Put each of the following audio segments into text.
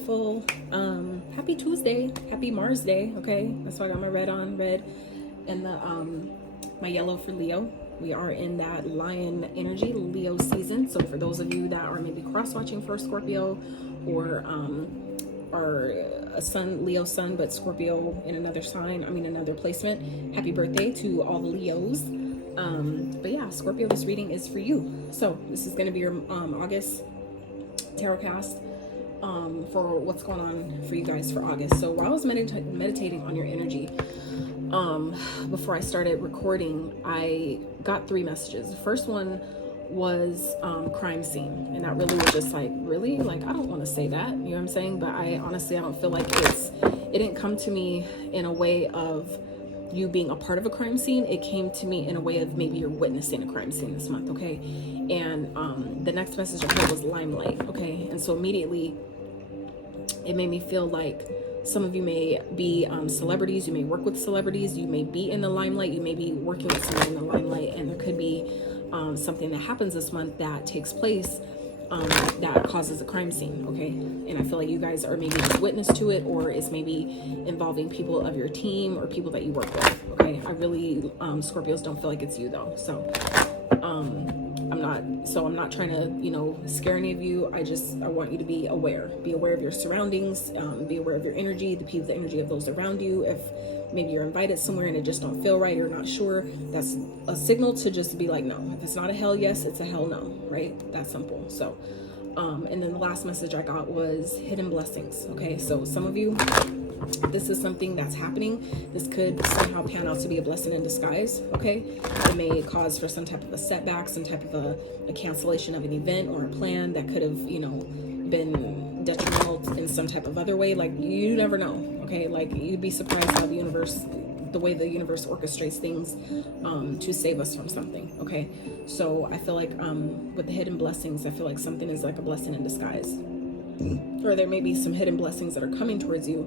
beautiful. Happy Tuesday, happy Mars Day. Okay, that's why I got my red on, red, and the my yellow for Leo. We are in that lion energy, Leo season. So for those of you that are maybe cross watching for Scorpio, or a sun, Leo sun, but Scorpio in another sign, another placement, happy birthday to all the Leos. But yeah, Scorpio, this reading is for you. So this is going to be your August Tarotcast for what's going on for you guys for August. So while I was meditating on your energy, before I started recording, I got 3 messages. The first one was crime scene, and that really was just like, really, like, I don't want to say that, you know what I'm saying? But I honestly, I don't feel like it didn't come to me in a way of you being a part of a crime scene. It came to me in a way of maybe you're witnessing a crime scene this month. Okay. And the next message I heard was limelight. Okay. And so immediately it made me feel like some of you may be celebrities, you may work with celebrities, you may be in the limelight, you may be working with someone in the limelight, and there could be something that happens this month that takes place that causes a crime scene. Okay. And I feel like you guys are maybe just witness to it, or it's maybe involving people of your team or people that you work with. Okay. I really, Scorpios, don't feel like it's you though. So, I'm not trying to, scare any of you. I want you to be aware of your surroundings, be aware of your energy, the energy of those around you. If maybe you're invited somewhere and it just don't feel right, or not sure, that's a signal to just be like, no, if it's not a hell yes, it's a hell no, right? That's simple. So, and then the last message I got was hidden blessings. Okay. So some of you, this is something that's happening. This could somehow pan out to be a blessing in disguise. Okay. It may cause for some type of a setback, some type of a cancellation of an event or a plan that could have, been detrimental in some type of other way. Like, you never know. Okay. Like, you'd be surprised how the way the universe orchestrates things to save us from something. Okay. So I feel like with the hidden blessings, I feel like something is like a blessing in disguise. Or there may be some hidden blessings that are coming towards you,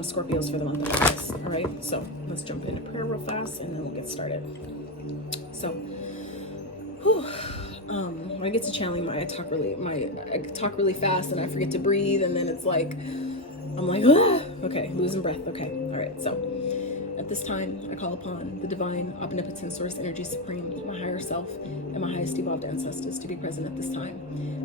Scorpios, for the month of August. All right, so let's jump into prayer real fast and then we'll get started. So, when I get to channeling, I talk really fast and I forget to breathe, and then it's like, I'm like, ah! Okay, losing breath. Okay, all right, so at this time, I call upon the divine, omnipotent source energy supreme, my higher self, and my highest evolved ancestors to be present at this time.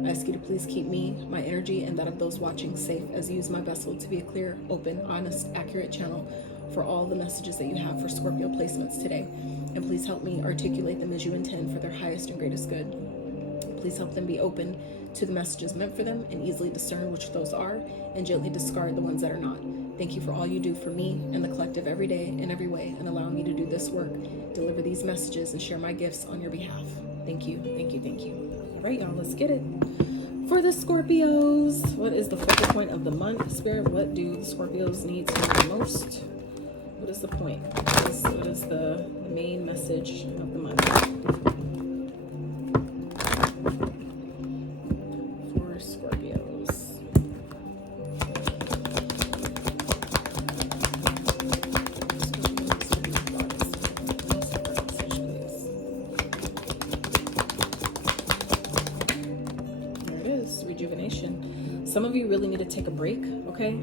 I ask you to please keep me, my energy, and that of those watching safe as I use my vessel to be a clear, open, honest, accurate channel for all the messages that you have for Scorpio placements today. And please help me articulate them as you intend for their highest and greatest good. Please help them be open to the messages meant for them and easily discern which those are, and gently discard the ones that are not. Thank you for all you do for me and the collective every day in every way, and allow me to do this work, deliver these messages, and share my gifts on your behalf. Thank you, thank you, thank you. All right, y'all, let's get it. For the Scorpios, what is the focal point of the month? Spirit, what do the Scorpios need to know the most? What is the point? What is the main message of the month? For Scorpios. Rejuvenation. Some of you really need to take a break. Okay.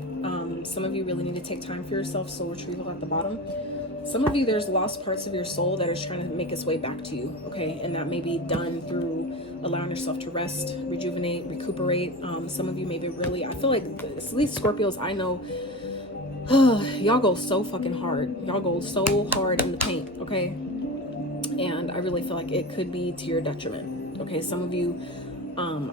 Some of you really need to take time for yourself. Soul retrieval at the bottom. Some of you, there's lost parts of your soul that is trying to make its way back to you. Okay. And that may be done through allowing yourself to rest, rejuvenate, recuperate. Some of you may be really, I feel like at least Scorpios I know, y'all go so fucking hard. Y'all go so hard in the paint. Okay. And I really feel like it could be to your detriment. Okay. Some of you,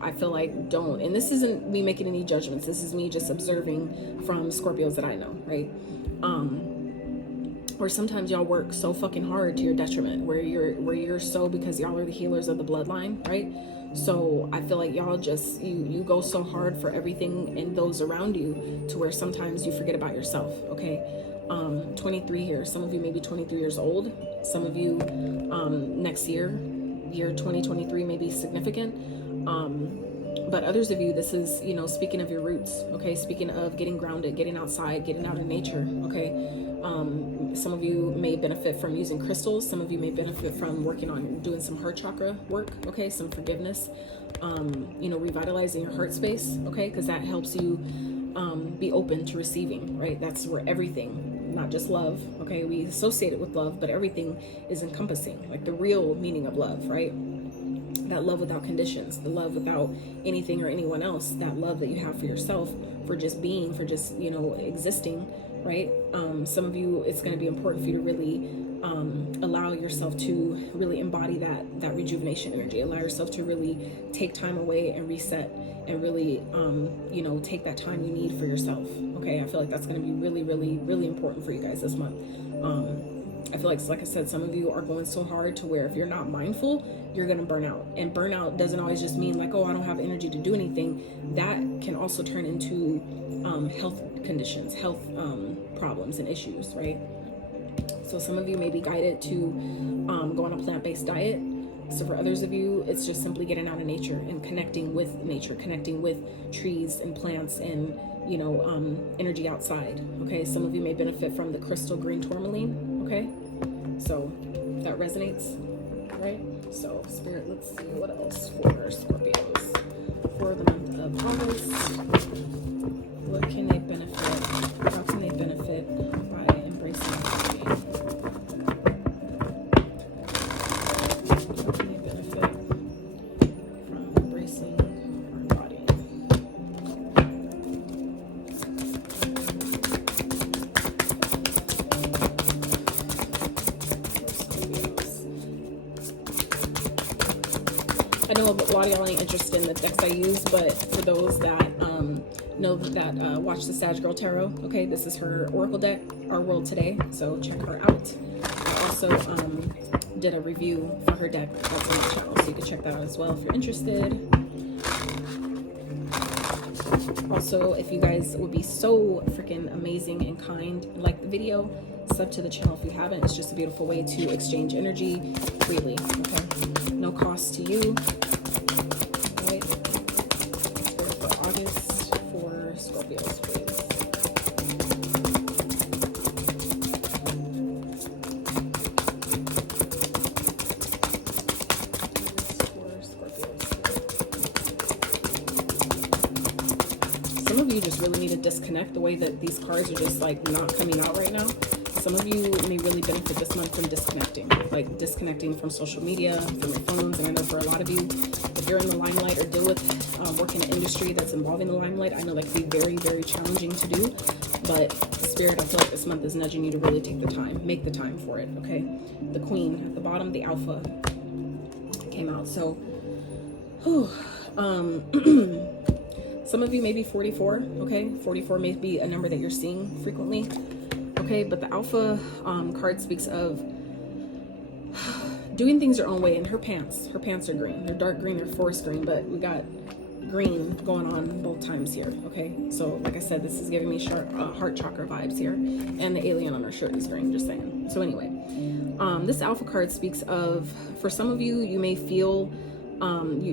I feel like don't, and this isn't me making any judgments, this is me just observing from Scorpios that I know, right? Or sometimes y'all work so fucking hard to your detriment, where you're so, because y'all are the healers of the bloodline, right? So I feel like y'all just, you go so hard for everything and those around you to where sometimes you forget about yourself. Okay. 23 here, some of you may be 23 years old, some of you next year 2023 may be significant. But others of you, this is, speaking of your roots, okay? Speaking of getting grounded, getting outside, getting out in nature, okay? Some of you may benefit from using crystals. Some of you may benefit from working on doing some heart chakra work, okay? Some forgiveness, revitalizing your heart space, okay? Because that helps you be open to receiving, right? That's where everything, not just love, okay? We associate it with love, but everything is encompassing, like the real meaning of love, right? That love without conditions, the love without anything or anyone else, that love that you have for yourself, for just being, for just, you know, existing, right? Some of you, it's going to be important for you to really allow yourself to really embody that rejuvenation energy. Allow yourself to really take time away and reset, and really, you know, take that time you need for yourself. Okay, I feel like that's going to be really, really, really important for you guys this month. I feel like I said, some of you are going so hard to where if you're not mindful, you're going to burn out. And burnout doesn't always just mean like, oh, I don't have energy to do anything. That can also turn into health conditions, health problems and issues, right? So some of you may be guided to go on a plant-based diet. So for others of you, it's just simply getting out of nature and connecting with nature, connecting with trees and plants and, you know, energy outside. Okay, some of you may benefit from the crystal green tourmaline. Okay, so that resonates, right? So Spirit, let's see what else for Scorpios for the month of August. What can they benefit? How can they benefit by embracing energy? How can they benefit from embracing our body? I know a lot of y'all ain't interested in the decks I use, but for those that know that watch the Sag Girl Tarot, okay, this is her oracle deck, Our World Today, so check her out. I also did a review for her deck that's on my channel, so you can check that out as well if you're interested. Also, if you guys would be so freaking amazing and kind, like the video, sub to the channel if you haven't. It's just a beautiful way to exchange energy freely, okay? No cost to you. Right? For August for Scorpios, please. Some of you just really need to disconnect. The way that these cards are just like not coming out right now. Some of you may really benefit this month from disconnecting, like disconnecting from social media, from your phones. And I know for a lot of you, if you're in the limelight or deal with work in an industry that's involving the limelight, I know that can be very, very challenging to do. But Spirit, I feel like this month is nudging you to really take the time, make the time for it, okay? The Queen at the bottom, the Alpha came out. So, some of you may be 44, okay? 44 may be a number that you're seeing frequently. Okay, but the Alpha card speaks of doing things your own way. And her pants are green. They're dark green, they're forest green, but we got green going on both times here. Okay, so like I said, this is giving me heart chakra vibes here, and the alien on her shirt is green. Just saying. So anyway, this Alpha card speaks of, for some of you, you may feel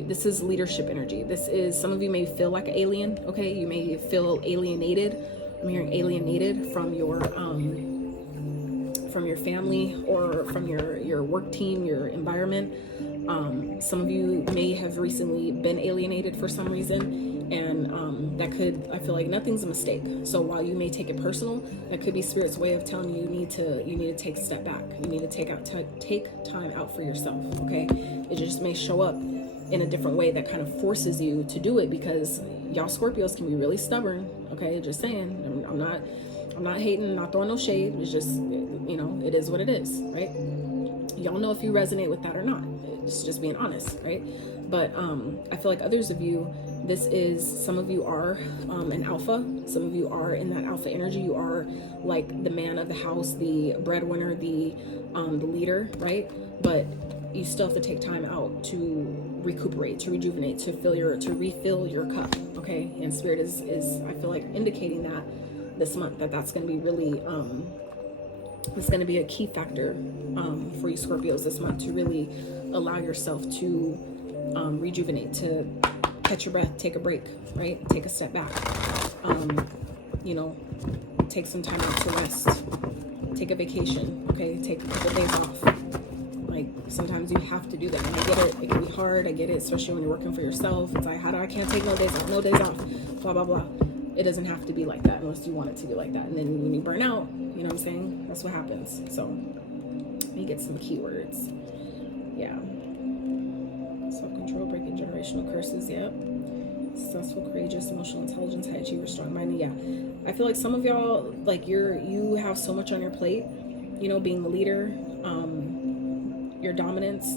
this is leadership energy. This is, some of you may feel like an alien. Okay, you may feel alienated. I'm hearing alienated from your family or from your work team, your environment. Some of you may have recently been alienated for some reason, and that could, I feel like nothing's a mistake. So while you may take it personal, that could be Spirit's way of telling you need to take a step back. You need to take time out for yourself. Okay, it just may show up in a different way that kind of forces you to do it, because y'all Scorpios can be really stubborn. Okay, just saying. I'm not hating, not throwing no shade. It's just, you know, it is what it is, right? Y'all know if you resonate with that or not. It's just being honest, right? But I feel like others of you, this is, some of you are an Alpha. Some of you are in that Alpha energy. You are like the man of the house, the breadwinner, the leader, right? But you still have to take time out to recuperate, to rejuvenate, to refill your cup, okay? And Spirit is I feel like indicating that this month, that's going to be really, it's going to be a key factor for you Scorpios this month, to really allow yourself to rejuvenate, to catch your breath, take a break, right? Take a step back, you know, take some time out to rest, take a vacation, okay? Take a couple days off. Like, sometimes you have to do that. And I get it. It can be hard. I get it, especially when you're working for yourself. It's like, I can't take no days off, blah, blah, blah. it doesn't have to be like that unless you want it to be like that. And then when you burn out, you know what I'm saying? That's what happens. So let me get some keywords. Yeah. Self-control, breaking generational curses. Yep. Successful, courageous, emotional intelligence, high achiever, strong-minded. Yeah. I feel like some of y'all, like you have so much on your plate, you know, being the leader, your dominance,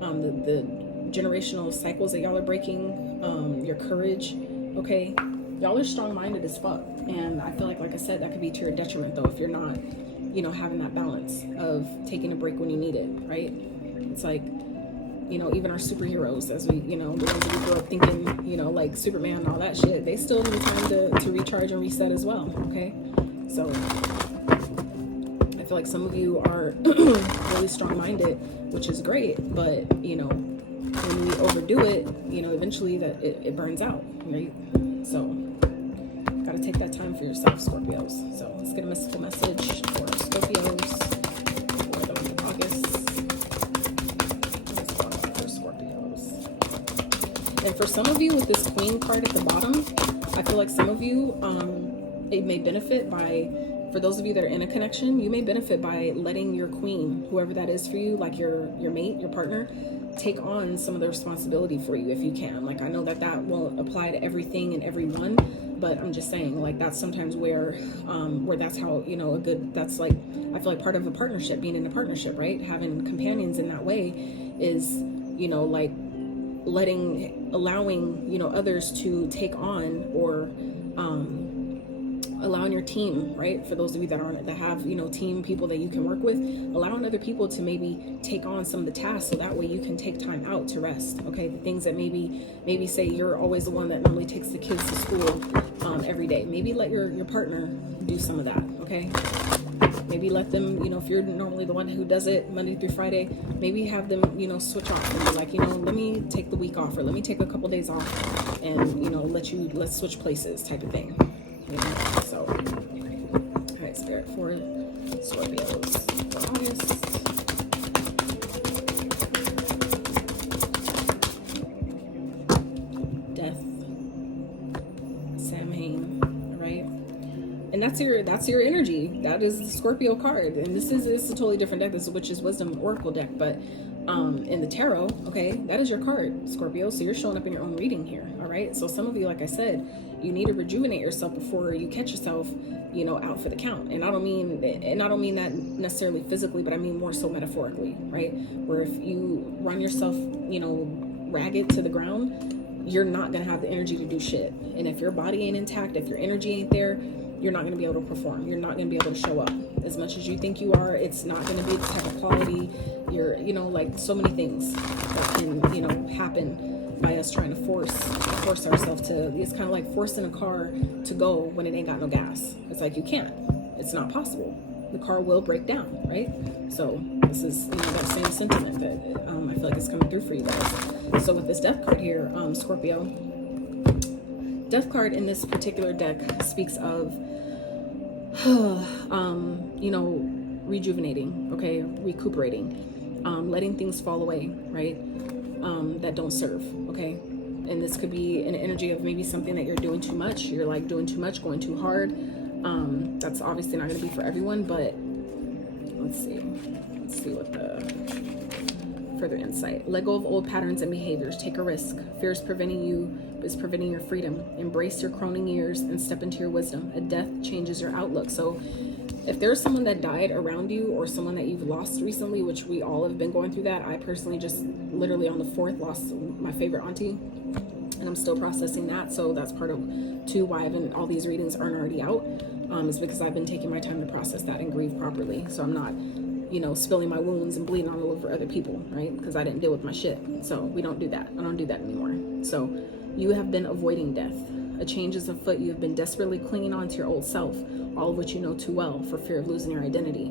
the generational cycles that y'all are breaking, your courage. Okay. Y'all are strong-minded as fuck. And I feel like I said, that could be to your detriment though, if you're not, you know, having that balance of taking a break when you need it, right? It's like, you know, even our superheroes, as we, you know, the ones that we grew up thinking, you know, like Superman and all that shit, they still need time to recharge and reset as well, okay? So I feel like some of you are really strong-minded, which is great, but, you know, when we overdo it, you know, eventually that it burns out, right? So gotta take that time for yourself, Scorpios. So let's get a mystical message for Scorpios for the month of August. And for some of you with this Queen card at the bottom, I feel like some of you, it may benefit by, for those of you that are in a connection, you may benefit by letting your Queen, whoever that is for you, like your mate, your partner, take on some of the responsibility for you if you can. Like, I know that won't apply to everything and everyone, but I'm just saying, like, that's sometimes where that's how, you know, that's like, I feel like part of a partnership, being in a partnership, right? Having companions in that way is, you know, like, allowing, you know, others to take on, or allowing your team, right? For those of you that have, you know, team people that you can work with, allowing other people to maybe take on some of the tasks, so that way you can take time out to rest. Okay, the things that maybe say you're always the one that normally takes the kids to school every day. Maybe let your partner do some of that. Okay. Maybe let them, you know, if you're normally the one who does it Monday through Friday, maybe have them, you know, switch off and be like, you know, let me take the week off, or let me take a couple days off, and, you know, let's switch places type of thing. You know? So, all right, Spirit for Scorpios for August. Death. Samhain. And that's your energy. That is the Scorpio card. And this is a totally different deck. This is Witch's Wisdom Oracle deck. But in the tarot, okay, that is your card, Scorpio. So you're showing up in your own reading here. All right. So some of you, like I said, you need to rejuvenate yourself before you catch yourself, you know, out for the count. And I don't mean that necessarily physically, but I mean more so metaphorically, right? Where if you run yourself, you know, ragged to the ground, you're not going to have the energy to do shit. And if your body ain't intact, if your energy ain't there, you're not going to be able to perform. You're not going to be able to show up as much as you think you are. It's not going to be the type of quality. You're, you know, like so many things that can, you know, happen by us trying to force ourselves to. It's kind of like forcing a car to go when it ain't got no gas. It's like, you can't. It's not possible. The car will break down, right? So this is, you know, that same sentiment that I feel like it's coming through for you guys. So with this death card here, Scorpio, death card in this particular deck speaks of you know, rejuvenating, okay, recuperating, letting things fall away, right, that don't serve, okay. And this could be an energy of maybe something that you're doing too much. You're like doing too much, going too hard. That's obviously not going to be for everyone, but let's see what the further insight. Let go of old patterns and behaviors. Take a risk. Fear is preventing your freedom. Embrace your croning years and step into your wisdom. A death changes your outlook. So if there's someone that died around you, or someone that you've lost recently, which we all have been going through that. I personally just literally on the 4th lost my favorite auntie, and I'm still processing that. So that's part of too why all these readings aren't already out, is because I've been taking my time to process that and grieve properly. So I'm not, you know, spilling my wounds and bleeding all over other people, right? Because I didn't deal with my shit. So we don't do that. I don't do that anymore. So you have been avoiding death. A change is afoot. You have been desperately clinging on to your old self, all of which you know too well, for fear of losing your identity.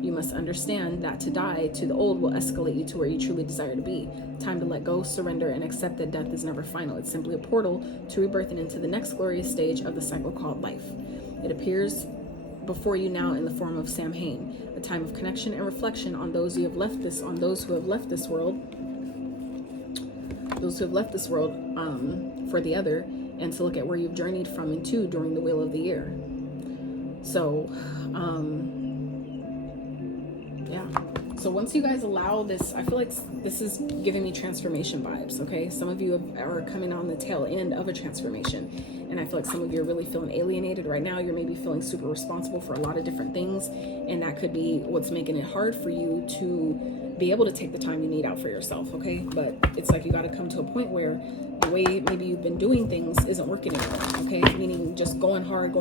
You must understand that to die to the old will escalate you to where you truly desire to be. Time to let go, surrender, and accept that death is never final. It's simply a portal to rebirthing into the next glorious stage of the cycle called life. It appears before you now in the form of Samhain, a time of connection and reflection on those who have left this world for the other, and to look at where you've journeyed from and to during the wheel of the year. So, yeah. So once you guys allow this, I feel like this is giving me transformation vibes, okay? Some of you are coming on the tail end of a transformation. And I feel like some of you are really feeling alienated right now. You're maybe feeling super responsible for a lot of different things. And that could be what's making it hard for you to be able to take the time you need out for yourself, okay? But it's like you got to come to a point where the way maybe you've been doing things isn't working anymore, okay? Meaning just going hard,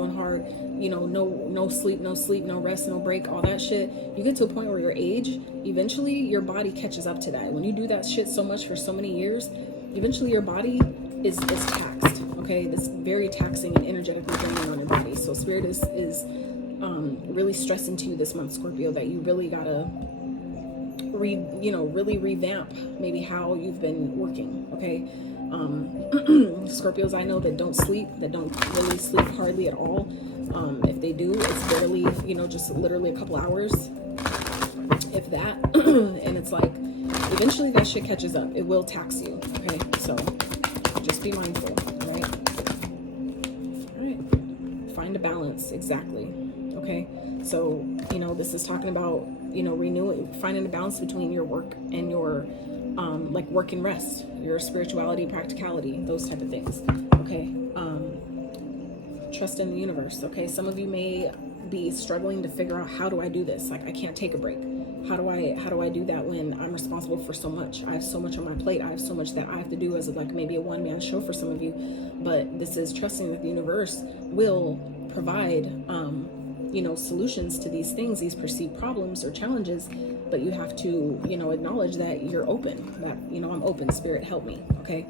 you know, no sleep, no rest, no break, all that shit. You get to a point where your age, eventually your body catches up to that. When you do that shit so much for so many years, eventually your body is taxed, okay? It's very taxing and energetically draining on your body. So Spirit is really stressing to you this month, Scorpio, that you really gotta really revamp maybe how you've been working, okay? Scorpios I know that don't sleep, that don't really sleep hardly at all. If they do, it's barely, you know, just literally a couple hours, if that. And it's like, eventually that shit catches up. It will tax you, okay? So just be mindful, all right? All right. Find a balance, exactly, okay? So, you know, this is talking about, you know, renewing, finding a balance between your work and your, like work and rest, your spirituality, practicality, those type of things, okay? Trust in the universe, okay? Some of you may be struggling to figure out, how do I do this? Like, I can't take a break. How do I do that when I'm responsible for so much? I have so much on my plate. I have so much that I have to do as like maybe a one-man show for some of you. But this is trusting that the universe will provide, you know, solutions to these things, these perceived problems or challenges. But you have to, you know, acknowledge that you're open, that, you know, I'm open, Spirit, help me, okay?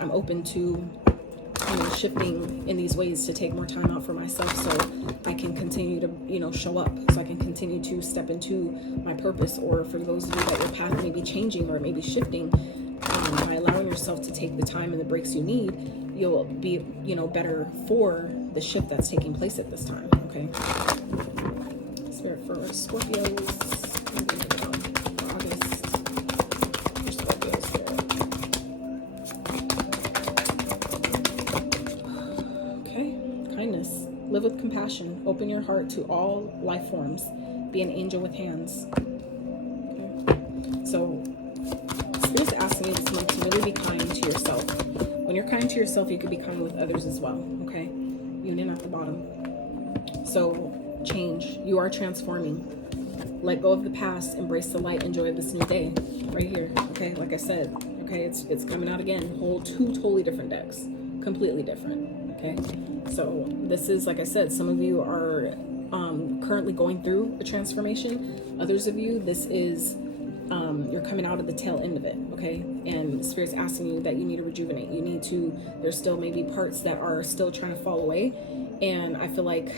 I'm open to, you know, shifting in these ways to take more time out for myself so I can continue to, you know, show up, so I can continue to step into my purpose. Or for those of you that your path may be changing or it may be shifting, by allowing yourself to take the time and the breaks you need, you'll be, you know, better for the shift that's taking place at this time, okay? Spirit for Scorpios. Live with compassion. Open your heart to all life forms. Be an angel with hands. Okay. So, Spirit's asking you this month to really be kind to yourself. When you're kind to yourself, you could be kind with others as well. Okay? Union at the bottom. So, change. You are transforming. Let go of the past. Embrace the light. Enjoy this new day. Right here. Okay? Like I said. Okay? It's coming out again. Hold two totally different decks. Completely different. Okay? So this is, like I said, some of you are currently going through a transformation. Others of you, this is, you're coming out of the tail end of it, okay? And Spirit's asking you that you need to rejuvenate. You need to, there's still maybe parts that are still trying to fall away. And I feel like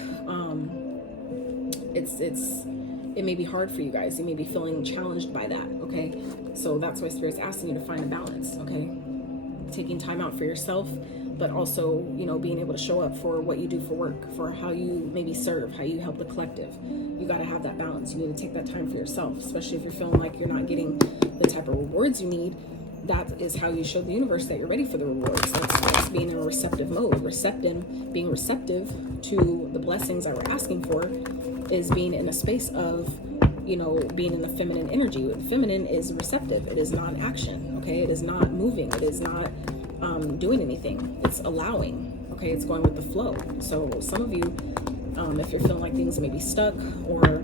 it may be hard for you guys. You may be feeling challenged by that, okay? So that's why Spirit's asking you to find a balance, okay? Taking time out for yourself, but also, you know, being able to show up for what you do for work, for how you maybe serve, how you help the collective. You got to have that balance. You need to take that time for yourself, especially if you're feeling like you're not getting the type of rewards you need. That is how you show the universe that you're ready for the rewards. That's being in a receptive mode. Being receptive to the blessings that we're asking for is being in a space of, you know, being in the feminine energy. The feminine is receptive. It is not action, okay? It is not moving. It is not doing anything. It's allowing, okay? It's going with the flow. So some of you, if you're feeling like things may be stuck or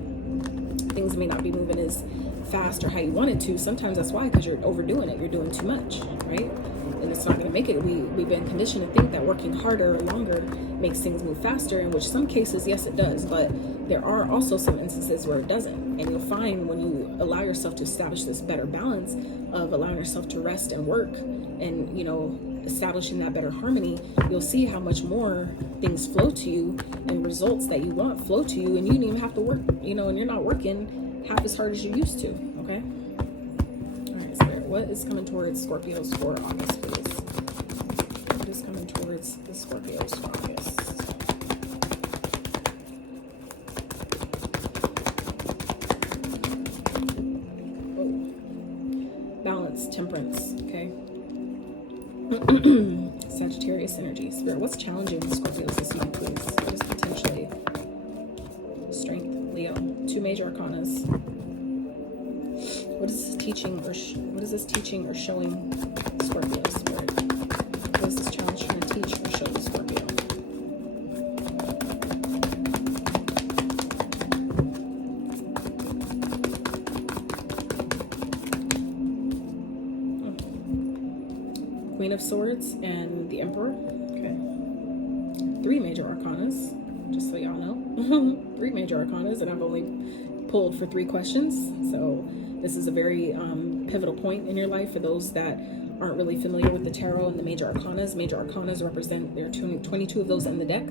things may not be moving as fast or how you want it to, sometimes that's why, because you're overdoing it. You're doing too much, right? And it's not going to make it. We've been conditioned to think that working harder or longer makes things move faster, in which some cases, yes, it does, but there are also some instances where it doesn't. And you'll find when you allow yourself to establish this better balance of allowing yourself to rest and work and, you know, establishing that better harmony, you'll see how much more things flow to you and results that you want flow to you, and you don't even have to work, you know, and you're not working half as hard as you used to, okay? All right, Spirit, what is coming towards Scorpios for August, please? What is coming towards the Scorpios for August? Balance, temperance, okay? Sagittarius, this energy. Spirit, what's challenging the Scorpios this week, please? What is potentially strength, Leo? 2 major arcanas. What is this teaching or showing Scorpio, Spirit? What is this challenge trying to teach or show the Scorpio? Queen of Swords and the Emperor. Okay. 3 major arcanas, just so y'all know. 3 major arcanas, and I've only pulled for 3 questions. So this is a very pivotal point in your life for those that aren't really familiar with the tarot and the major arcanas. Major arcanas represent, there are 22 of those in the deck,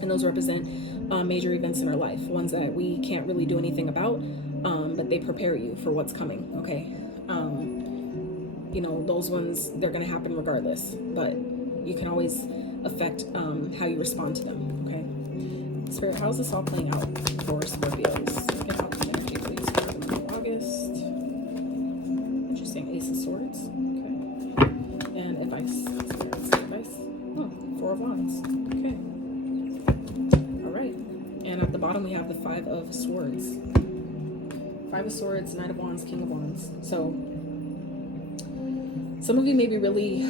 and those represent major events in our life, ones that we can't really do anything about, but they prepare you for what's coming, okay? You know, those ones, they're going to happen regardless, but you can always affect how you respond to them, okay? Spirit, how's this all playing out for Scorpios? Get out the energy, please, for the month of August. Interesting, Ace of Swords, okay. And advice, Spirit's advice. Oh, 4 of Wands, okay. All right, and at the bottom we have the 5 of Swords. 5 of Swords, Knight of Wands, King of Wands. So some of you may be really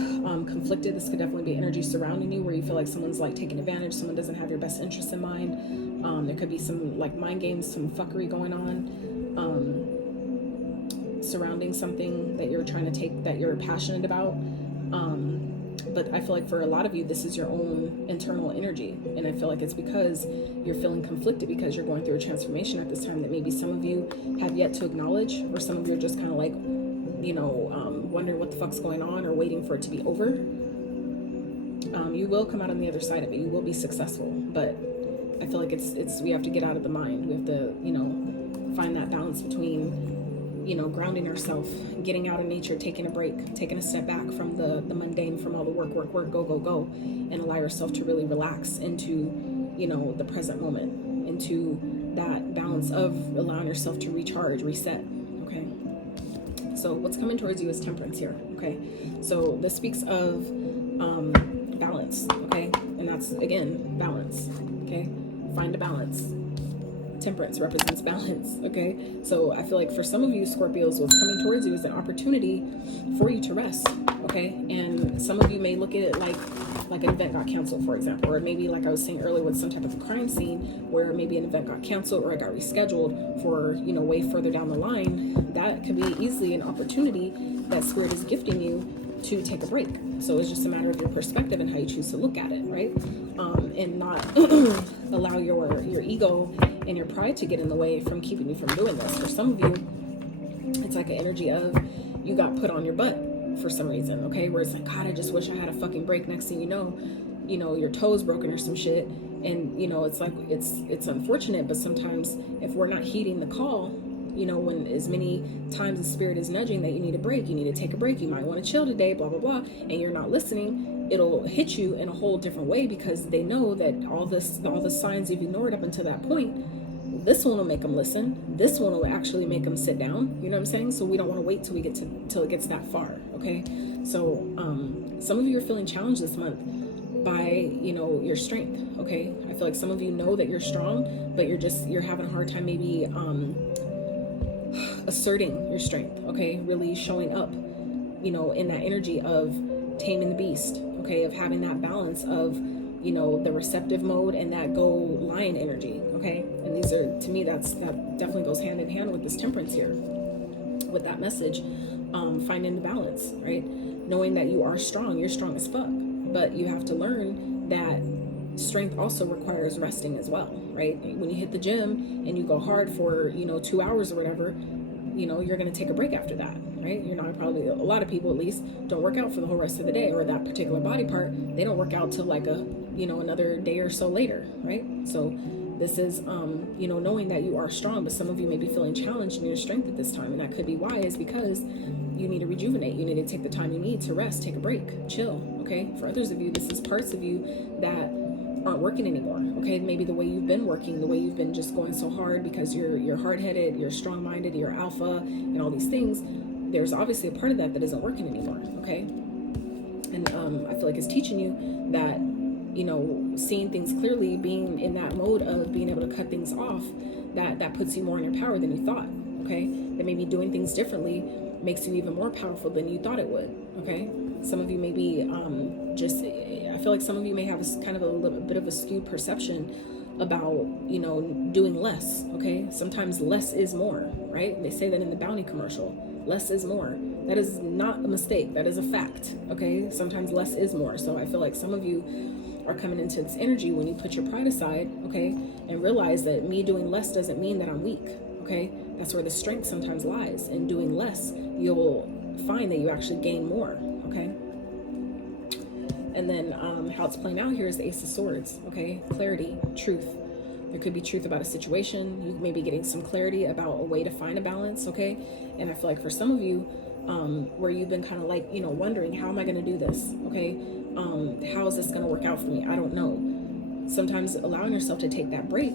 conflicted. This could definitely be energy surrounding you where you feel like someone's like taking advantage, someone doesn't have your best interest in mind. There could be some like mind games, some fuckery going on surrounding something that you're trying to take, that you're passionate about. But I feel like for a lot of you, this is your own internal energy. And I feel like it's because you're feeling conflicted because you're going through a transformation at this time that maybe some of you have yet to acknowledge, or some of you are just kind of like, you know, wondering what the fuck's going on or waiting for it to be over. You will come out on the other side of it. You will be successful, but I feel like it's we have to get out of the mind. We have to, you know, find that balance between, you know, grounding ourselves, getting out of nature, taking a break, taking a step back from the mundane, from all the work, go, and allow yourself to really relax into, you know, the present moment, into that balance of allowing yourself to recharge, reset, okay? So what's coming towards you is Temperance here, okay? So this speaks of balance, okay? And that's, again, balance, okay? Find a balance. Temperance represents balance, okay? So I feel like for some of you Scorpios, what's coming towards you is an opportunity for you to rest, okay? And some of you may look at it like an event got canceled, for example, or maybe like I was saying earlier with some type of a crime scene where maybe an event got canceled or it got rescheduled for, you know, way further down the line. That could be easily an opportunity that Spirit is gifting you to take a break. So it's just a matter of your perspective and how you choose to look at it, right? And not allow your ego and your pride to get in the way from keeping you from doing this. For some of you, it's like an energy of you got put on your butt for some reason, okay? Where it's like, God, I just wish I had a fucking break. Next thing you know, your toe's broken or some shit. And, you know, it's like, it's unfortunate, but sometimes if we're not heeding the call, you know, when as many times the Spirit is nudging that you need a break, you need to take a break, you might want to chill today, blah, blah, blah, and you're not listening, it'll hit you in a whole different way because they know that all the signs you've ignored up until that point, this one will make them listen. This one will actually make them sit down. You know what I'm saying? So we don't want to wait till it gets that far. Okay. So, some of you are feeling challenged this month by, you know, your strength. Okay. I feel like some of you know that you're strong, but you're having a hard time maybe, asserting your strength. Okay. Really showing up, you know, in that energy of taming the beast. Okay. Of having that balance of, you know, the receptive mode and that go lion energy, okay? And these are, to me, that definitely goes hand in hand with this Temperance here, with that message, finding the balance, right? Knowing that you are strong, you're strong as fuck, but you have to learn that strength also requires resting as well, right? When you hit the gym and you go hard for, you know, 2 hours or whatever, you know, you're going to take a break after that, right? You're not probably, a lot of people at least don't work out for the whole rest of the day, or that particular body part, they don't work out till like another day or so later, right? So this is, you know, knowing that you are strong, but some of you may be feeling challenged in your strength at this time. And that could be why, is because you need to rejuvenate. You need to take the time you need to rest, take a break, chill, okay? For others of you, this is parts of you that aren't working anymore, okay? Maybe the way you've been working, the way you've been just going so hard because you're hard-headed, you're strong-minded, you're alpha, and all these things. There's obviously a part of that isn't working anymore, okay? And I feel like it's teaching you that, you know, seeing things clearly, being in that mode of being able to cut things off, that puts you more in your power than you thought, okay? That maybe doing things differently makes you even more powerful than you thought it would, okay? Some of you may be I feel like some of you may have kind of a little bit of a skewed perception about, you know, doing less, okay? Sometimes less is more, right? They say that in the Bounty commercial, less is more. That is not a mistake, that is a fact, okay? Sometimes less is more. So I feel like some of you are coming into this energy when you put your pride aside, okay? And realize that me doing less doesn't mean that I'm weak, okay? That's where the strength sometimes lies. In doing less, you'll find that you actually gain more, okay? And then how it's playing out here is the Ace of Swords, okay? Clarity, truth. There could be truth about a situation. You may be getting some clarity about a way to find a balance, okay? And I feel like for some of you, where you've been kind of like, you know, wondering, how am I going to do this, okay? How is this going to work out for me? I don't know. Sometimes allowing yourself to take that break,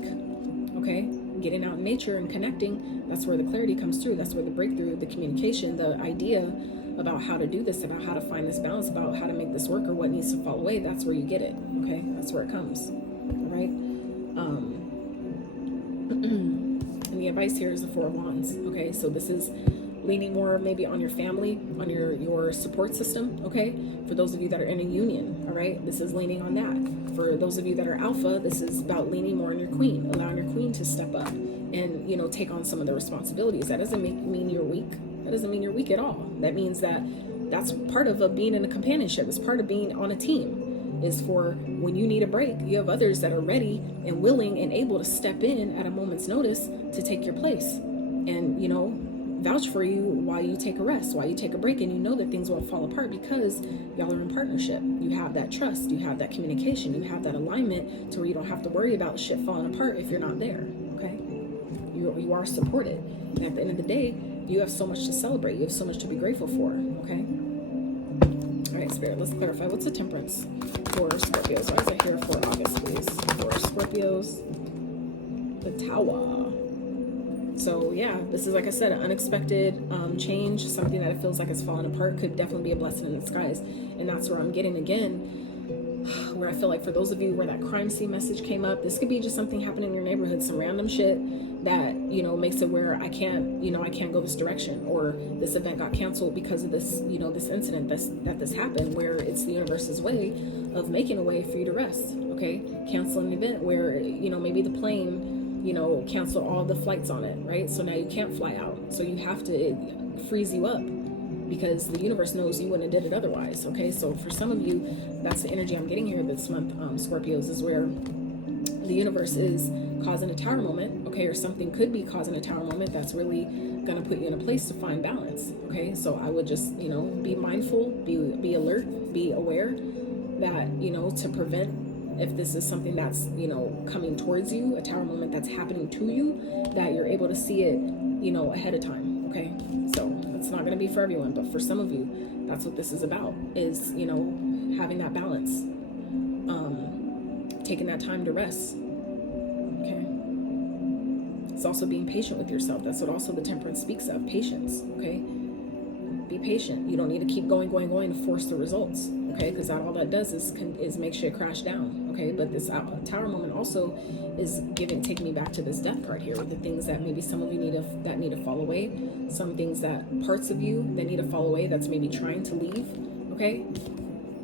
okay? Getting out in nature and connecting, that's where the clarity comes through. That's where the breakthrough, the communication, the idea about how to do this, about how to find this balance, about how to make this work or what needs to fall away, that's where you get it, okay? That's where it comes, all right? And the advice here is the Four of Wands, okay? So this is leaning more maybe on your family, on your support system, okay? For those of you that are in a union, all right? This is leaning on that. For those of you that are alpha, this is about leaning more on your queen, allowing your queen to step up and, you know, take on some of the responsibilities. That doesn't mean you're weak. That doesn't mean you're weak at all. That means that that's part of being in a companionship. It's part of being on a team, is for when you need a break, you have others that are ready and willing and able to step in at a moment's notice to take your place and, you know, vouch for you while you take a rest, while you take a break, and you know that things won't fall apart because y'all are in partnership. You have that trust, you have that communication, you have that alignment to where you don't have to worry about shit falling apart if you're not there, okay? You are supported. And at the end of the day, you have so much to celebrate. You have so much to be grateful for, okay? All right, Spirit, let's clarify. What's the Temperance for Scorpios? Why is it here for August, please? For Scorpios, the Tower. So yeah, this is, like I said, an unexpected change, something that it feels like it's falling apart, could definitely be a blessing in disguise. And that's where I'm getting again, where I feel like for those of you where that crime scene message came up, this could be just something happening in your neighborhood, some random shit that, you know, makes it where I can't go this direction, or this event got canceled because of this, you know, this incident that this happened, where it's the universe's way of making a way for you to rest, okay? Cancel an event where, you know, maybe the plane, you know, cancel all the flights on it, right? So now you can't fly out. So you have to, it frees you up because the universe knows you wouldn't have did it otherwise, okay? So for some of you, that's the energy I'm getting here this month, Scorpios, is where the universe is causing a tower moment, okay? Or something could be causing a tower moment that's really gonna put you in a place to find balance, okay? So I would just, you know, be mindful, be alert, be aware that, you know, to prevent, if this is something that's, you know, coming towards you, a tower moment that's happening to you, that you're able to see it, you know, ahead of time, okay? So it's not going to be for everyone, but for some of you, that's what this is about, is, you know, having that balance, taking that time to rest, okay? It's also being patient with yourself. That's what also the Temperance speaks of, patience, okay? Be patient. You don't need to keep going to force the results, okay? Because all that does is make shit crash down, okay? But this tower moment also is taking me back to this death card here, with the things that maybe some of you need to fall away, some things that parts of you that need to fall away, that's maybe trying to leave, okay?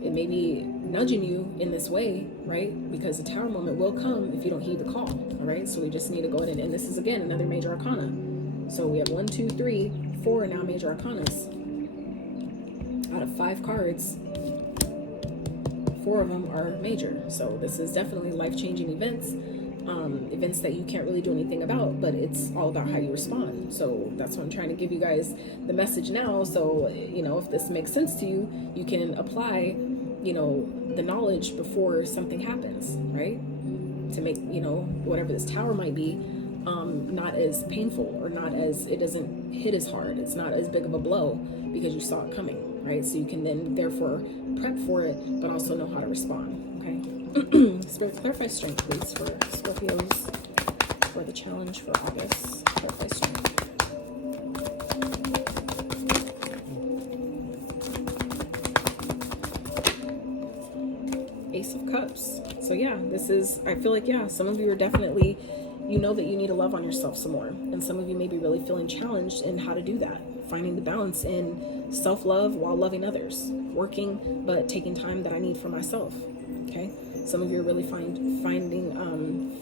It may be nudging you in this way, right? Because the tower moment will come if you don't heed the call, all right? So we just need to go in, and this is, again, another major arcana. So we have 1, 2, 3, 4 now major arcanas. Out of 5 cards, 4 of them are major. So this is definitely life-changing events, events that you can't really do anything about, but it's all about how you respond. So that's what I'm trying to give you guys the message now. So, you know, if this makes sense to you, you can apply, you know, the knowledge before something happens, right? To make, you know, whatever this tower might be, not as painful, or not as, it doesn't hit as hard. It's not as big of a blow because you saw it coming, right? So you can then therefore prep for it, but also know how to respond, okay? Spirit, clarify strength, please, for Scorpios, for the challenge for August. Clarify strength. Cups. So yeah, this is, I feel like, yeah, some of you are definitely, you know that you need to love on yourself some more. And some of you may be really feeling challenged in how to do that. Finding the balance in self-love while loving others. Working, but taking time that I need for myself. Okay? Some of you are really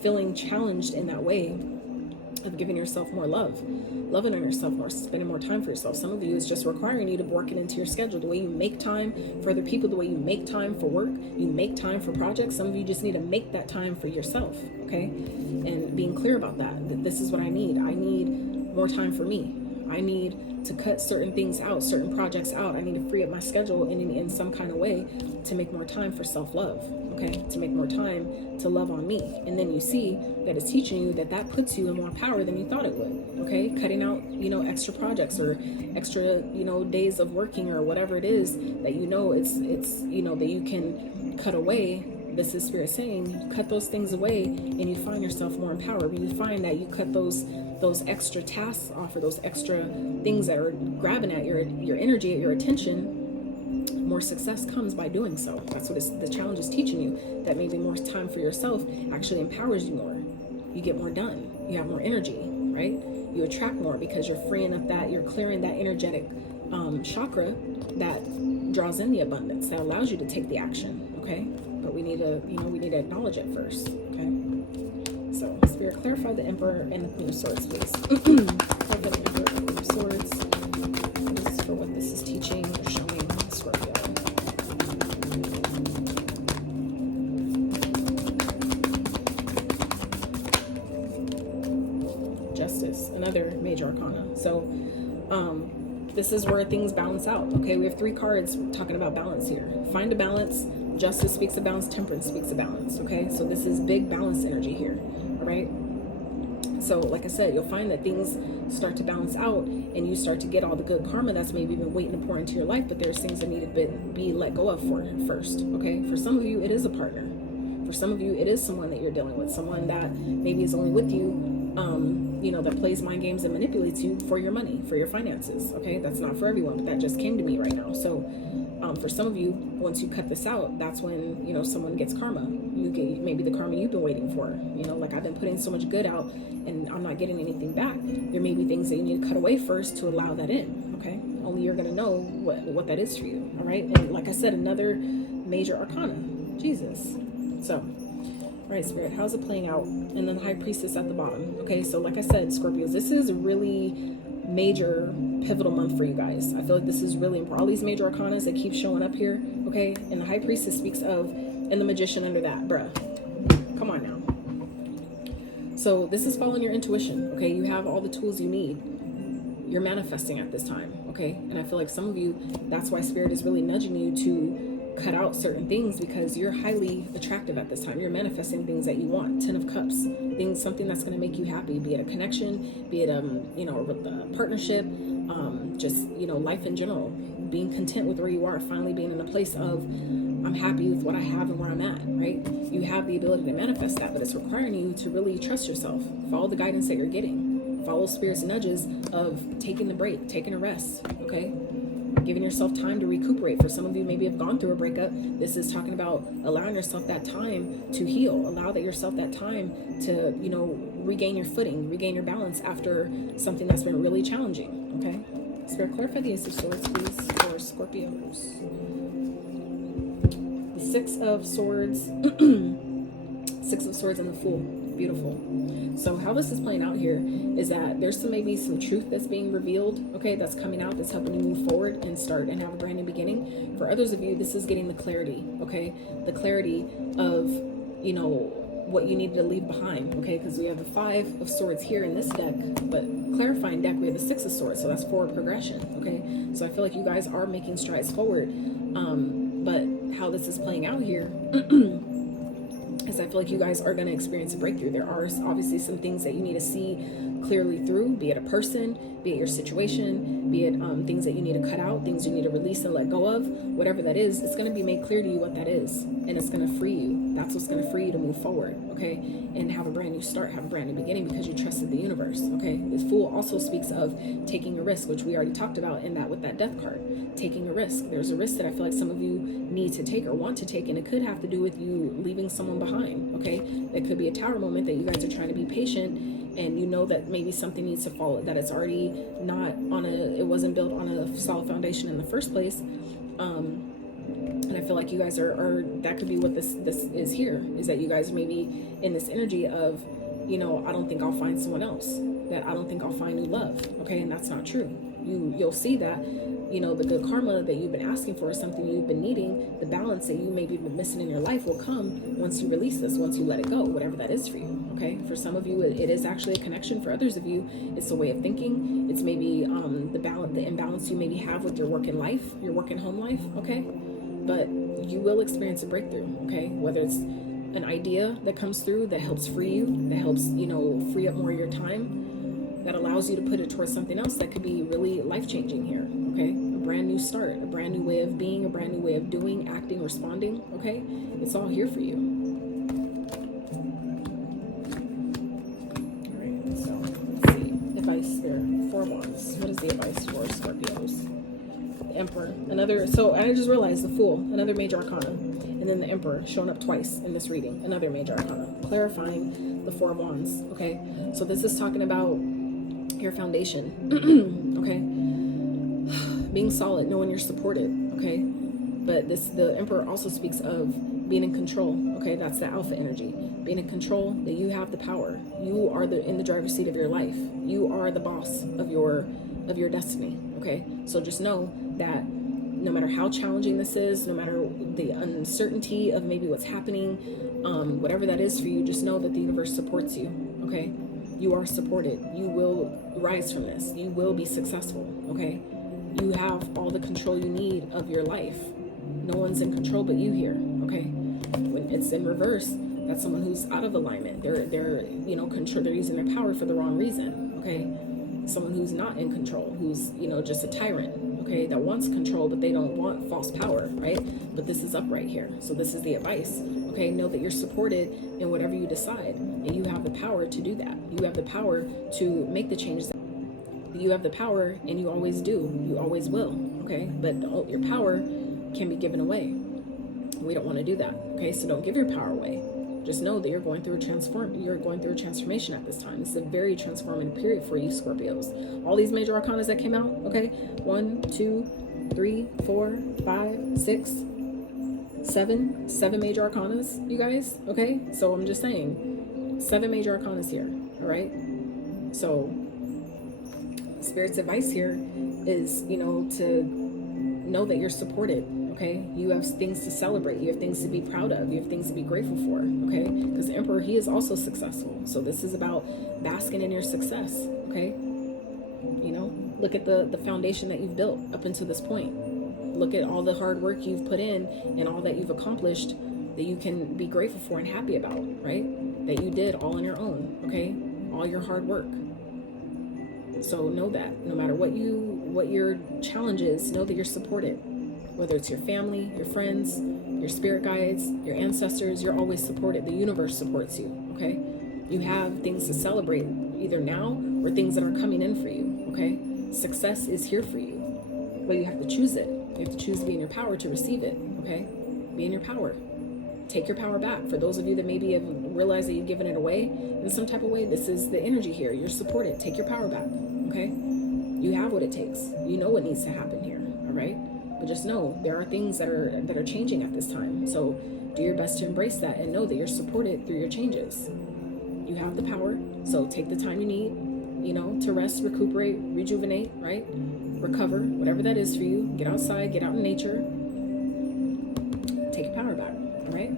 feeling challenged in that way of giving yourself more love, loving on yourself more, spending more time for yourself. Some of you is just requiring you to work it into your schedule. The way you make time for other people, the way you make time for work, you make time for projects. Some of you just need to make that time for yourself, okay? And being clear about that this is what I need. I need more time for me. I need to cut certain things out, certain projects out. I need to free up my schedule in some kind of way to make more time for self-love, okay? To make more time to love on me. And then you see that it's teaching you that puts you in more power than you thought it would, okay? Cutting out, extra projects or extra, days of working or whatever it is that it's that you can cut away. This is Spirit saying, you cut those things away and you find yourself more empowered. When you find that you cut those extra tasks off, or those extra things that are grabbing at your energy, at your attention, more success comes by doing so. That's what the challenge is teaching you, that maybe more time for yourself actually empowers you more. You get more done. You have more energy, right? You attract more because you're freeing up you're clearing that energetic chakra that draws in the abundance, that allows you to take the action, okay? But we need to acknowledge it first, okay? So, Spirit, clarify the Emperor and the Queen of Swords, please. Clarify the Emperor and the Queen of Swords. This is for what this is teaching or showing Scorpio. Justice, another major arcana. So, this is where things balance out, okay? We have 3 cards talking about balance here. Find a balance. Justice speaks of balance. Temperance speaks of balance, okay? So this is big balance energy here, all right? So like I said, you'll find that things start to balance out and you start to get all the good karma that's maybe been waiting to pour into your life, but there's things that need to be let go of first, okay? For some of you, it is a partner. For some of you, it is someone that you're dealing with, someone that maybe is only with you, that plays mind games and manipulates you for your money, for your finances, okay? That's not for everyone, but that just came to me right now. So for some of you, once you cut this out, that's when, someone gets karma. You get maybe the karma you've been waiting for. Like I've been putting so much good out and I'm not getting anything back. There may be things that you need to cut away first to allow that in, okay? Only you're going to know what that is for you, all right? And like I said, another major arcana, Jesus. So, all right, Spirit, how's it playing out? And then the High Priestess at the bottom. Okay, so like I said, Scorpios, this is a really major, pivotal month for you guys. I feel like this is really important. All these major arcanas that keep showing up here, okay? And the High Priestess speaks of, and the Magician under that. Bruh, come on now. So this is following your intuition, okay? You have all the tools you need. You're manifesting at this time, okay? And I feel like some of you, that's why Spirit is really nudging you to cut out certain things, because you're highly attractive at this time. You're manifesting things that you want. 10 of Cups, something that's going to make you happy, be it a connection, be it a partnership, just life in general, being content with where you are, finally being in a place of I'm happy with what I have and where I'm at, right? You have the ability to manifest that, but it's requiring you to really trust yourself. Follow the guidance that you're getting. Follow Spirit's nudges of taking the break, taking a rest, okay? Giving yourself time to recuperate. For some of you, maybe have gone through a breakup. This is talking about allowing yourself that time to heal. Allow yourself that time to, regain your footing, regain your balance after something that's been really challenging, okay? Spirit, clarify the Ace of Swords, please, for Scorpios. The 6 of Swords, 6 of Swords and the Fool. Beautiful. So how this is playing out here is that there's maybe some truth that's being revealed, okay, that's coming out, that's helping you move forward and start and have a brand new beginning. For others of you, this is getting the clarity, okay, the clarity of, what you need to leave behind, okay, because we have the 5 of Swords here in this deck, but clarifying deck, we have the 6 of Swords, so that's forward progression, okay? So I feel like you guys are making strides forward, but how this is playing out here is I feel like you guys are going to experience a breakthrough. There are obviously some things that you need to see clearly through, be it a person, be it your situation, be it things that you need to cut out, things you need to release and let go of, whatever that is, it's going to be made clear to you what that is, and it's going to free you. That's what's going to free you to move forward, okay? And have a brand new start, have a brand new beginning, because you trusted the universe, okay? The Fool also speaks of taking a risk, which we already talked about in that with that Death card. Taking a risk. There's a risk that I feel like some of you need to take or want to take, and it could have to do with you leaving someone behind, okay? It could be a Tower moment that you guys are trying to be patient, and you know that maybe something needs to fall, that it's already not on it wasn't built on a solid foundation in the first place. And I feel like you guys are that could be what this is here, is that you guys may be in this energy of, you know, I don't think I'll find someone else, that I don't think I'll find new love, okay? And that's not true. You'll see that, you know, the good karma that you've been asking for, is something you've been needing, the balance that you maybe been missing in your life will come once you release this, once you let it go, whatever that is for you, okay? For some of you, it is actually a connection. For others of you, it's a way of thinking. It's maybe the imbalance you maybe have with your work and life, your work and home life, okay? But you will experience a breakthrough, okay? Whether it's an idea that comes through that helps free you, that helps, you know, free up more of your time, that allows you to put it towards something else that could be really life-changing here, okay? A brand new start, a brand new way of being, a brand new way of doing, acting, responding, okay? It's all here for you. All right, so let's see. Advice there, 4 Wands. What is the advice for Scorpios? Emperor, another, so I just realized the Fool, another major arcana, and then the Emperor showing up twice in this reading, another major arcana, clarifying the 4 Wands, okay? So this is talking about your foundation, okay? Being solid, knowing you're supported, okay? But the Emperor also speaks of being in control, okay? That's the Alpha energy, being in control, that you have the power. You are in the driver's seat of your life. You are the boss of your destiny, okay? So just know that no matter how challenging this is, no matter the uncertainty of maybe what's happening, whatever that is for you, just know that the universe supports you, okay? You are supported. You will rise from this. You will be successful, okay? You have all the control you need of your life. No one's in control but you here, okay? When it's in reverse, that's someone who's out of alignment. They're you know, they're using their power for the wrong reason, okay? Someone who's not in control, who's, you know, just a tyrant, okay, that wants control, but they don't want false power, right? But this is upright here. So this is the advice, okay? Know that you're supported in whatever you decide, and you have the power to do that. You have the power to make the changes. You have the power, and you always do. You always will, okay? But your power can be given away. We don't want to do that, okay? So don't give your power away. Just know that you're going through a transformation at this time. This is a very transformative period for you, Scorpios. All these major arcanas that came out, okay? 1, 2, 3, 4, 5, 6, 7 major arcanas, you guys, okay? So I'm just saying, 7 major arcanas here, all right? So Spirit's advice here is, you know, to know that you're supported. Okay, you have things to celebrate. You have things to be proud of. You have things to be grateful for. Okay, because the Emperor, he is also successful. So this is about basking in your success. Okay, you know, look at the foundation that you've built up until this point. Look at all the hard work you've put in and all that you've accomplished that you can be grateful for and happy about. Right, that you did all on your own. Okay, all your hard work. So know that no matter what your challenge is, know that you're supported. Whether it's your family, your friends, your spirit guides, your ancestors, you're always supported. The universe supports you, okay? You have things to celebrate either now or things that are coming in for you, okay? Success is here for you, but you have to choose it. You have to choose to be in your power to receive it, okay? Be in your power. Take your power back. For those of you that maybe have realized that you've given it away in some type of way, this is the energy here. You're supported. Take your power back, okay? You have what it takes. You know what needs to happen here, all right? But just know there are things that are changing at this time. So do your best to embrace that and know that you're supported through your changes. You have the power. So take the time you need, you know, to rest, recuperate, rejuvenate, right? Recover, whatever that is for you. Get outside, get out in nature. Take your power back, all right?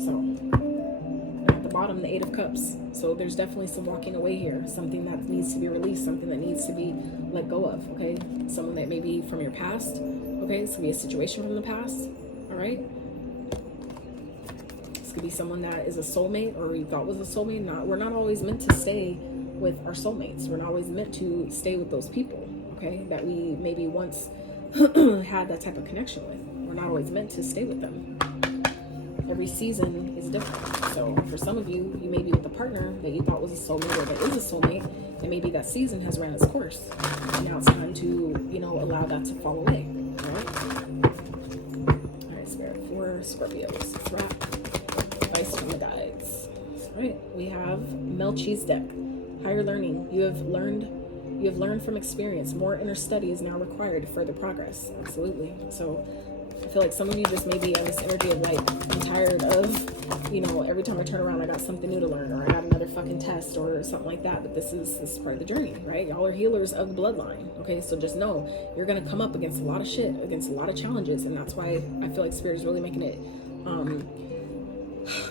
So at the bottom, the 8 of Cups. So there's definitely some walking away here. Something that needs to be released, something that needs to be let go of, okay? Someone that may be from your past, okay? This could be a situation from the past, all right? This could be someone that is a soulmate or you thought was a soulmate. We're not always meant to stay with our soulmates. We're not always meant to stay with those people, okay? That we maybe once had that type of connection with. We're not always meant to stay with them. every season is different. So for some of you, you may be with a partner that you thought was a soulmate or that is a soulmate, and maybe that season has ran its course. And now it's time to, you know, allow that to fall away. All right, Spirit, for Scorpios. Let's wrap. Advice from the guides. All right, we have Melchizedek. Higher learning. You have learned from experience. More inner study is now required to further progress. Absolutely. So I feel like some of you just may be on this energy of like, I'm tired of, you know, every time I turn around, I got something new to learn, or I got another fucking test or something like that. But this is part of the journey, right? Y'all are healers of the bloodline. Okay, so just know you're going to come up against a lot of shit, against a lot of challenges. And that's why I feel like Spirit is really making it,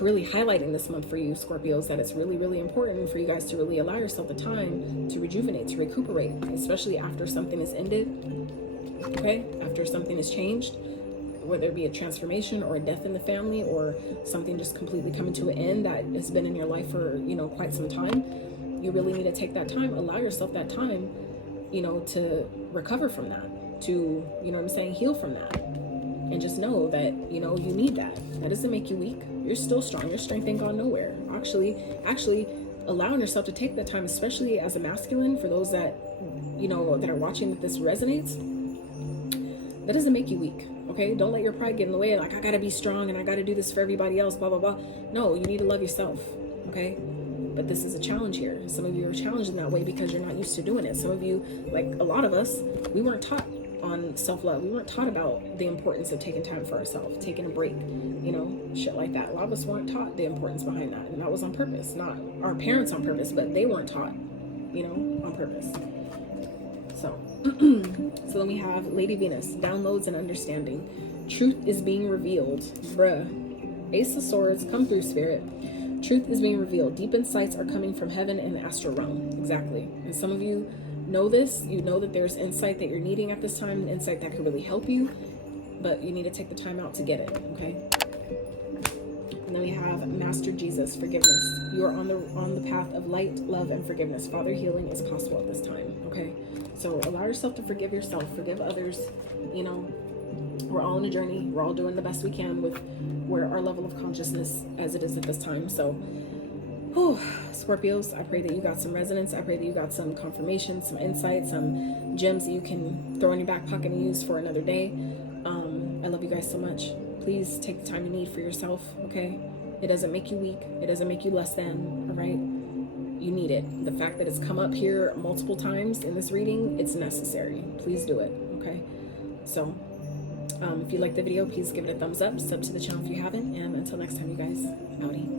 really highlighting this month for you, Scorpios, that it's really, really important for you guys to really allow yourself the time to rejuvenate, to recuperate, especially after something is ended, okay? After something has changed, whether it be a transformation or a death in the family or something just completely coming to an end that has been in your life for, you know, quite some time. You really need to take that time, allow yourself that time, you know, to recover from that, to, you know what I'm saying, heal from that. And just know that, you know, you need that. That doesn't make you weak. You're still strong. Your strength ain't gone nowhere. Actually allowing yourself to take that time, especially as a masculine, for those that, you know, that are watching that this resonates, that doesn't make you weak. Okay, don't let your pride get in the way. Like, I gotta be strong and I gotta do this for everybody else, blah, blah, blah. No, you need to love yourself. Okay, but this is a challenge here. Some of you are challenged in that way because you're not used to doing it. Some of you, like a lot of us, we weren't taught on self-love. We weren't taught about the importance of taking time for ourselves, taking a break, you know, shit like that. A lot of us weren't taught the importance behind that, and that was on purpose. Not our parents on purpose, but they weren't taught, you know, on purpose. So so then we have Lady Venus, downloads and understanding. Truth is being revealed. Bruh. Ace of Swords, come through, Spirit. Truth is being revealed. Deep insights are coming from heaven and the astral realm. Exactly. And some of you know this. You know that there's insight that you're needing at this time, an insight that could really help you, but you need to take the time out to get it, okay? And then we have Master Jesus, forgiveness. You are on the path of light, love, and forgiveness. Father, healing is possible at this time, okay? So allow yourself to forgive yourself, forgive others. You know, we're all on a journey. We're all doing the best we can with where our level of consciousness as it is at this time. So, Scorpios, I pray that you got some resonance. I pray that you got some confirmation, some insight, some gems that you can throw in your back pocket and use for another day. I love you guys so much. Please take the time you need for yourself, okay? It doesn't make you weak. It doesn't make you less than, all right? You need it. The fact that it's come up here multiple times in this reading, it's necessary. Please do it, okay? So, if you liked the video, please give it a thumbs up. Sub to the channel if you haven't. And until next time, you guys, howdy.